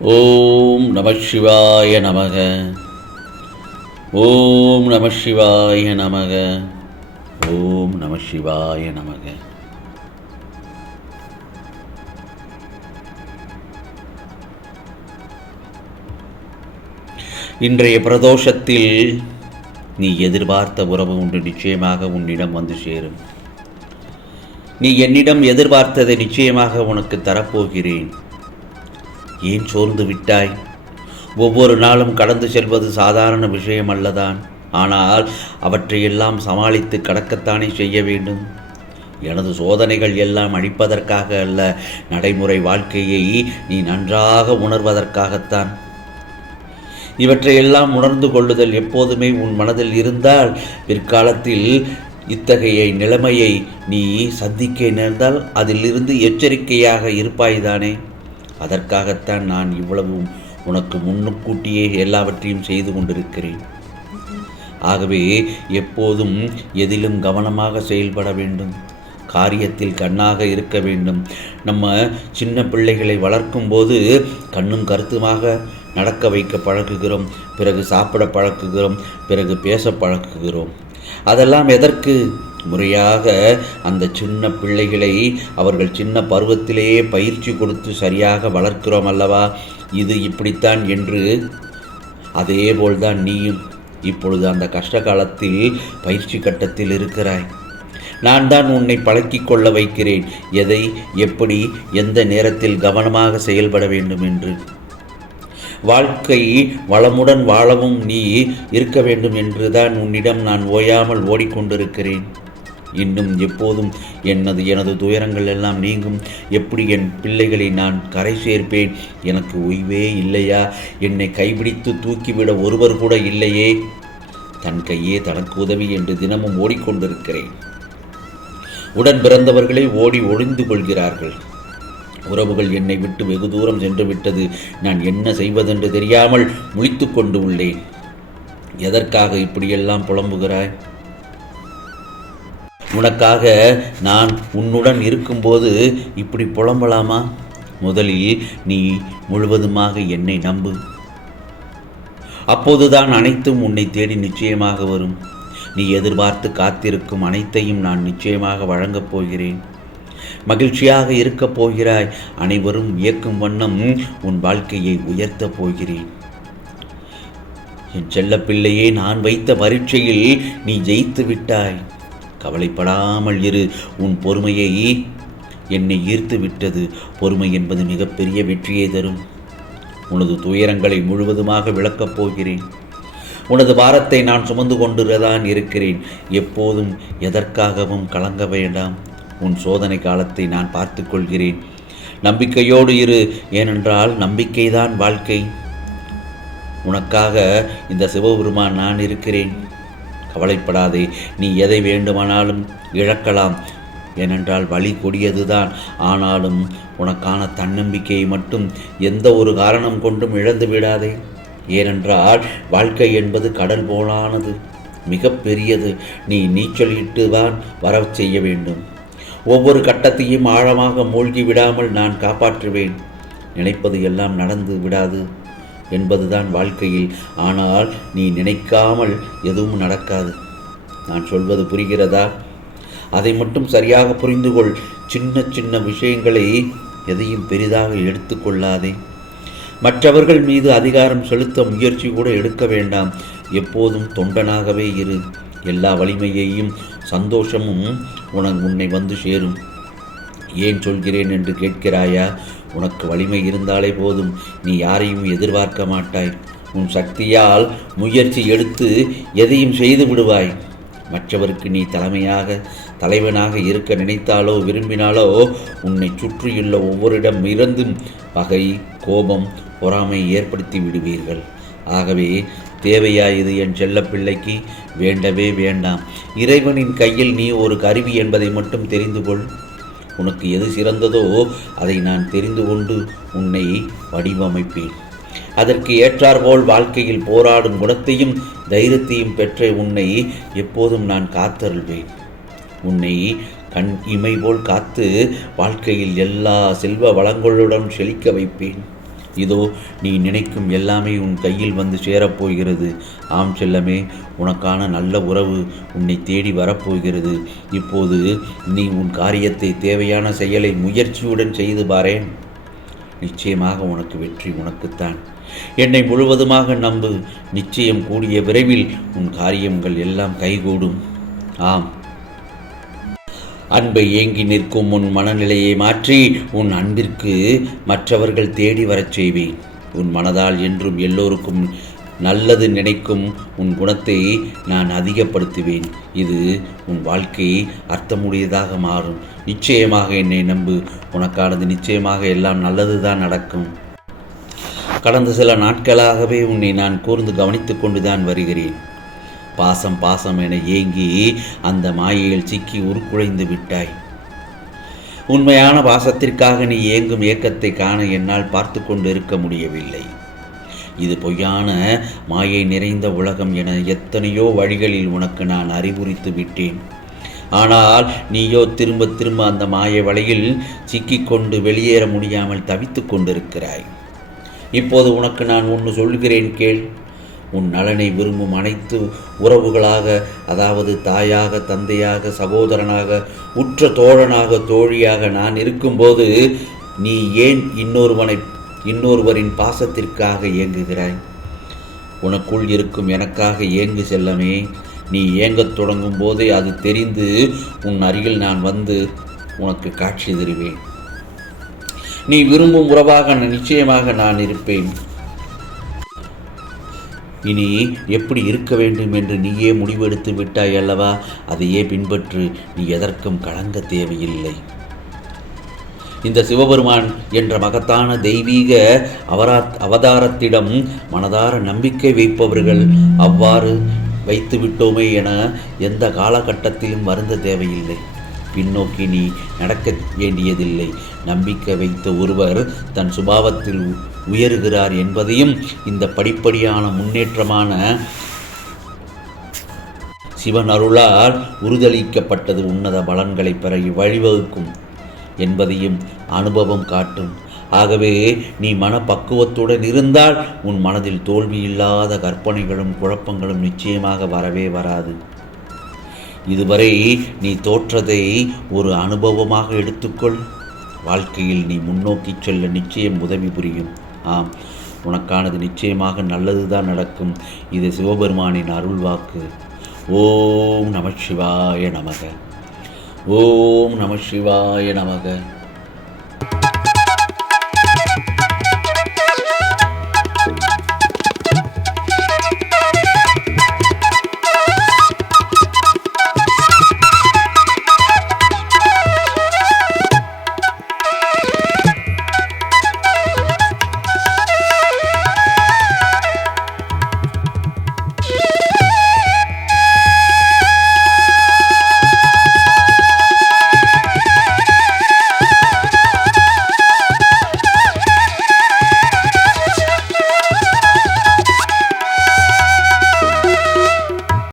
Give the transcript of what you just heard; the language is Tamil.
ஓம் நம சிவாய நமக. ஓம் நம சிவாய நமக. ஓம் நம சிவாய நமக. இன்றைய பிரதோஷத்தில் நீ எதிர்பார்த்த உறவு உண்டு நிச்சயமாக உன்னிடம் வந்து சேரும். நீ என்னிடம் எதிர்பார்த்ததை நிச்சயமாக உனக்கு தரப்போகிறேன். ஏன் சோர்ந்து விட்டாய்? ஒவ்வொரு நாளும் கடந்து செல்வது சாதாரண விஷயம் அல்லதான் ஆனால் அவற்றையெல்லாம் சமாளித்து கடக்கத்தானே செய்ய வேண்டும்? எனது சோதனைகள் எல்லாம் அழிப்பதற்காக அல்ல நடைமுறை வாழ்க்கையை நீ நன்றாக உணர்வதற்காகத்தான். இவற்றையெல்லாம் உணர்ந்து கொள்ளுதல் எப்போதுமே உன் மனதில் இருந்தால் பிற்காலத்தில் இத்தகைய நிலைமையை நீ சந்திக்க நேர்ந்தால் அதிலிருந்து எச்சரிக்கையாக இருப்பாய்தானே? அதற்காகத்தான் நான் இவ்வளவு உனக்கு முன்னுக்கூட்டியே எல்லாவற்றையும் செய்து கொண்டிருக்கிறேன். ஆகவே எப்போதும் எதிலும் கவனமாக செயல்பட வேண்டும். காரியத்தில் கண்ணாக இருக்க வேண்டும். நம்ம சின்ன பிள்ளைகளை வளர்க்கும் போது கண்ணும் கருத்துமாக நடக்க வைக்க பழக்குகிறோம் பிறகு சாப்பிட பழக்குகிறோம். பிறகு பேச பழக்குகிறோம். அதெல்லாம் எதற்கு? முறையாக அந்த சின்ன பிள்ளைகளை அவர்கள் சின்ன பருவத்திலேயே பயிற்சி கொடுத்து சரியாக வளர்க்கிறோம் அல்லவா? இது இப்படித்தான் என்று அதேபோல்தான் நீயும் இப்பொழுது அந்த கஷ்ட காலத்தில் பயிற்சி கட்டத்தில் இருக்கிறாய். நான் தான் உன்னை பழக்கிக் கொள்ள வைக்கிறேன். எதை எப்படி எந்த நேரத்தில் கவனமாக செயல்பட வேண்டும் என்று. வாழ்க்கை வளமுடன் வாழவும் நீ இருக்க வேண்டும் என்றுதான் உன்னிடம் நான் ஓயாமல் ஓடிக்கொண்டிருக்கிறேன். இன்னும் எப்போதும் எனது எனது துயரங்கள் எல்லாம் நீங்கும். எப்படி என் பிள்ளைகளை நான் கரை சேர்ப்பேன்? எனக்கு ஓய்வே இல்லையா? என்னை கைபிடித்து தூக்கிவிட ஒருவர் கூட இல்லையே? தன் கையே தனக்கு உதவி என்று தினமும் ஓடிக்கொண்டிருக்கிறேன். உடன் பிறந்தவர்களை ஓடி ஒளிந்து கொள்கிறார்கள். உறவுகள் என்னை விட்டு வெகு தூரம் சென்று விட்டது. நான் என்ன செய்வதென்று தெரியாமல் முழித்து கொண்டு உள்ளேன். எதற்காக இப்படியெல்லாம் புலம்புகிறாய்? உனக்காக நான் உன்னுடன் இருக்கும்போது இப்படி புலம்பலாமா? முதலில் நீ முழுவதுமாக என்னை நம்பு. அப்போதுதான் அனைத்தும் உன்னை தேடி நிச்சயமாக வரும். நீ எதிர்பார்த்து காத்திருக்கும் அனைத்தையும் நான் நிச்சயமாக வழங்கப் போகிறேன். மகிழ்ச்சியாக இருக்கப் போகிறாய். அனைவரும் இயக்கும் வண்ணம் உன் வாழ்க்கையை உயர்த்தப் போகிறேன். என் செல்லப்பிள்ளையே நான் வைத்த பரீட்சையில் நீ ஜெயித்து விட்டாய். கவலைப்படாமல் இரு. உன் பொறுமையை என்னை ஈர்த்து விட்டது. பொறுமை என்பது மிகப்பெரிய வெற்றியை தரும். உனது துயரங்களை முழுவதுமாக விளக்கப் போகிறேன். உனது பாரத்தை நான் சுமந்து கொண்டுதான் இருக்கிறேன். எப்போதும் எதற்காகவும் கலங்க வேண்டாம். உன் சோதனை காலத்தை நான் பார்த்து கொள்கிறேன். நம்பிக்கையோடு இரு. ஏனென்றால் நம்பிக்கைதான் வாழ்க்கை. உனக்காக இந்த சிவபெருமான் நான் இருக்கிறேன். கவலைப்படாதே. நீ எதை வேண்டுமானாலும் இழக்கலாம். ஏனென்றால் வழி கொடியதுதான். ஆனாலும் உனக்கான தன்னம்பிக்கையை மட்டும் எந்த ஒரு காரணம் கொண்டும் இழந்து விடாதே. ஏனென்றால் வாழ்க்கை என்பது கடல் போலானது. மிகப்பெரியது நீ நீச்சலிட்டு தான் வர செய்ய வேண்டும். ஒவ்வொரு கட்டத்தையும் ஆழமாக மூழ்கி விடாமல் நான் காப்பாற்றுவேன். நினைப்பது எல்லாம் நடந்து விடாது. என்பதுதான் வாழ்க்கையில். ஆனால் நீ நினைக்காமல் எதுவும் நடக்காது. நான் சொல்வது புரிகிறதா? அதை மட்டும் சரியாக புரிந்து கொள் சின்ன சின்ன விஷயங்களை எதையும் பெரிதாக எடுத்துக்கொள்ளாதே. மற்றவர்கள் மீது அதிகாரம் செலுத்த முயற்சி கூட எடுக்க வேண்டாம். எப்போதும் தொண்டனாகவே இரு. எல்லா வலிமையையும் சந்தோஷமும் உனக்கு உன்னை வந்து சேரும். ஏன் சொல்கிறேன் என்று கேட்கிறாயா? உனக்கு வலிமை இருந்தாலே போதும். நீ யாரையும் எதிர்பார்க்க மாட்டாய். உன் சக்தியால் முயற்சி எடுத்து எதையும் செய்து விடுவாய். மற்றவருக்கு நீ தலைமையாக தலைவனாக இருக்க நினைத்தாலோ விரும்பினாலோ உன்னை சுற்றியுள்ள ஒவ்வொருடம் இருந்தும் பகை கோபம் பொறாமை ஏற்படுத்தி விடுவீர்கள். ஆகவே தேவையா இது என் செல்ல பிள்ளைக்கு வேண்டவே வேண்டாம். இறைவனின் கையில் நீ ஒரு கருவி என்பதை மட்டும் தெரிந்து கொள். உனக்கு எது சிறந்ததோ அதை நான் தெரிந்து கொண்டு உன்னை வடிவமைப்பேன். அதற்கு ஏற்றாற்போல் வாழ்க்கையில் போராடும் குணத்தையும் தைரியத்தையும் பெற்ற உன்னை எப்போதும் நான் காத்தருள்வேன். உன்னை கண் இமை போல் காத்து வாழ்க்கையில் எல்லா செல்வ வளங்களுடன் செழிக்க வைப்பேன். இதோ நீ நினைக்கும் எல்லாமே உன் கையில் வந்து சேரப்போகிறது. ஆம் செல்லமே உனக்கான நல்ல உறவு உன்னை தேடி வரப்போகிறது. இப்போது நீ உன் காரியத்தை தேவையான செயலை முயற்சியுடன் செய்து பாரேன். நிச்சயமாக உனக்கு வெற்றி உனக்குத்தான். என்னை முழுவதுமாக நம்பு நிச்சயம் கூடிய விரைவில் உன் காரியங்கள் எல்லாம் கைகூடும். ஆம். அன்பை ஏங்கி நிற்கும் உன் மனநிலையை மாற்றி உன் அன்பிற்கு மற்றவர்கள் தேடி வரச் செய்வேன். உன் மனதால் என்றும் எல்லோருக்கும் நல்லது நினைக்கும் உன் குணத்தை நான் அதிகப்படுத்துவேன். இது உன் வாழ்க்கை அர்த்தமுடையதாக மாறும். நிச்சயமாக என்னை நம்பு. உனக்கானது நிச்சயமாக எல்லாம் நல்லதுதான் நடக்கும். கடந்த சில நாட்களாகவே உன்னை நான் கூர்ந்து கவனித்துக் கொண்டுதான் வருகிறேன். பாசம் பாசம் என ஏங்கி அந்த மாயையில் சிக்கி உருக்குலைந்து விட்டாய். உண்மையான பாசத்திற்காக நீ ஏங்கும் ஏக்கத்தை காண என்னால் பார்த்து கொண்டு இருக்க முடியவில்லை. இது பொய்யான மாயை நிறைந்த உலகம் என எத்தனையோ வழிகளில் உனக்கு நான் அறிவுரித்து விட்டேன். ஆனால் நீயோ திரும்ப திரும்ப அந்த மாய வலையில் சிக்கிக்கொண்டு வெளியேற முடியாமல் தவித்துக் கொண்டிருக்கிறாய். இப்போது உனக்கு நான் ஒன்று சொல்கிறேன் கேள். உன் நலனை விரும்பும் அனைத்து உறவுகளாக அதாவது தாயாக தந்தையாக சகோதரனாக உற்ற தோழனாக தோழியாக நான் இருக்கும்போது நீ ஏன் இன்னொருவனை இன்னொருவரின் பாசத்திற்காக ஏங்குகிறாய்? உனக்குள் இருக்கும் எனக்காக ஏங்கு செல்லமே. நீ ஏங்கத் தொடங்கும் போதே அது தெரிந்து உன் அருகில் நான் வந்து உனக்கு காட்சி தருவேன். நீ விரும்பும் உறவாக நிச்சயமாக நான் இருப்பேன். இனி எப்படி இருக்க வேண்டும் என்று நீயே முடிவெடுத்து விட்டாய் அல்லவா? அதையே பின்பற்று நீ எதற்கும் கலங்க தேவையில்லை. இந்த சிவபெருமான் என்ற மகத்தான தெய்வீக அவரா அவதாரத்திடம் மனதார நம்பிக்கை வைப்பவர்கள் அவ்வாறு வைத்து விட்டோமே என எந்த காலகட்டத்திலும் வருந்த தேவையில்லை. பின்னோக்கி நீ நடக்க வேண்டியதில்லை. நம்பிக்கை வைத்த ஒருவர் தன் சுபாவத்தில் உயருகிறார் என்பதையும் இந்த படிப்படியான முன்னேற்றமான சிவன் அருளால் உறுதளிக்கப்பட்டது உன்னத பலன்களை பெற வழிவகுக்கும் என்பதையும் அனுபவம் காட்டும். ஆகவே நீ மனப்பக்குவத்துடன் இருந்தால் உன் மனதில் தோல்வி இல்லாத கற்பனைகளும் குழப்பங்களும் நிச்சயமாக வரவே வராது. இதுவரை நீ தோற்றதை ஒரு அனுபவமாக எடுத்துக்கொள். வாழ்க்கையில் நீ முன்னோக்கி செல்ல நிச்சயம் உதவி புரியும். ஆம். உனக்கானது நிச்சயமாக நல்லதுதான் நடக்கும். இது சிவபெருமானின் அருள் வாக்கு. ஓம் நம சிவாய நமக. ஓம் நம சிவாய நமக.